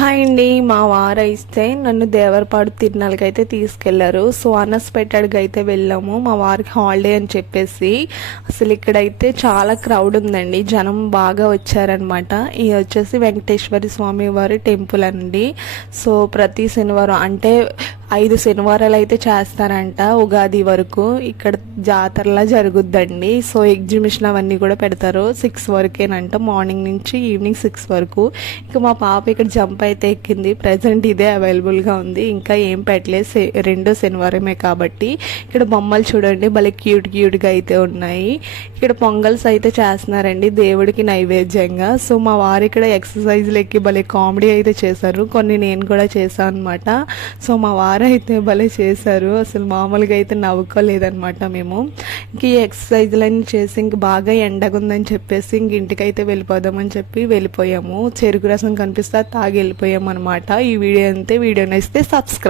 Hi అండి మా వారు అయితే నన్ను దేవరపాడు తిరునాళ్ళకి అయితే తీసుకెళ్ళారు. సో అన్ఎక్స్పెక్టెడ్గా అయితే వెళ్ళాము. మా వారికి హాలిడే అని చెప్పేసి అసలు ఇక్కడైతే చాలా క్రౌడ్ ఉందండి. జనం బాగా వచ్చారనమాట. ఇది వచ్చేసి వెంకటేశ్వర స్వామి వారి టెంపుల్ అండి. సో ప్రతి శనివారం అంటే ఐదు శనివారాలు అయితే చేస్తారంట ఉగాది వరకు. ఇక్కడ జాతరలా జరుగుద్దండి. సో ఎగ్జిబిషన్ అవన్నీ కూడా పెడతారు. సిక్స్ వరకేనంట. మార్నింగ్ నుంచి ఈవినింగ్ సిక్స్ వరకు. ఇంకా మా పాప ఇక్కడ జంప్ అయితే ఎక్కింది. ప్రజెంట్ ఇదే అవైలబుల్గా ఉంది. ఇంకా ఏం పెట్టలేదు. రెండో శనివారమే కాబట్టి. ఇక్కడ బొమ్మలు చూడండి. భలే క్యూట్ క్యూట్గా అయితే ఉన్నాయి. ఇక్కడ పొంగల్స్ అయితే చేస్తున్నారండి. దేవుడికి నైవేద్యంగా. సో మా వారు ఇక్కడ ఎక్సర్సైజ్లు ఎక్కి భలే కామెడీ అయితే చేశారు. కొన్ని నేను కూడా చేశాను అనమాట సో మా వారు అయితే భలే చేశారు. అసలు మామూలుగా అయితే నవ్వుకోలేదన్నమాట మేము. ఇంక ఈ ఎక్సర్సైజ్లన్నీ చేసి ఇంక బాగా ఎండగుందని చెప్పేసి ఇంక ఇంటికైతే వెళ్ళిపోదామని చెప్పి వెళ్ళిపోయాము. చెరుకు రసం కనిపిస్తే తాగి వెళ్ళిపోయాము అనమాట ఈ వీడియో అంతే. వీడియో నచ్చితే సబ్స్క్రైబ్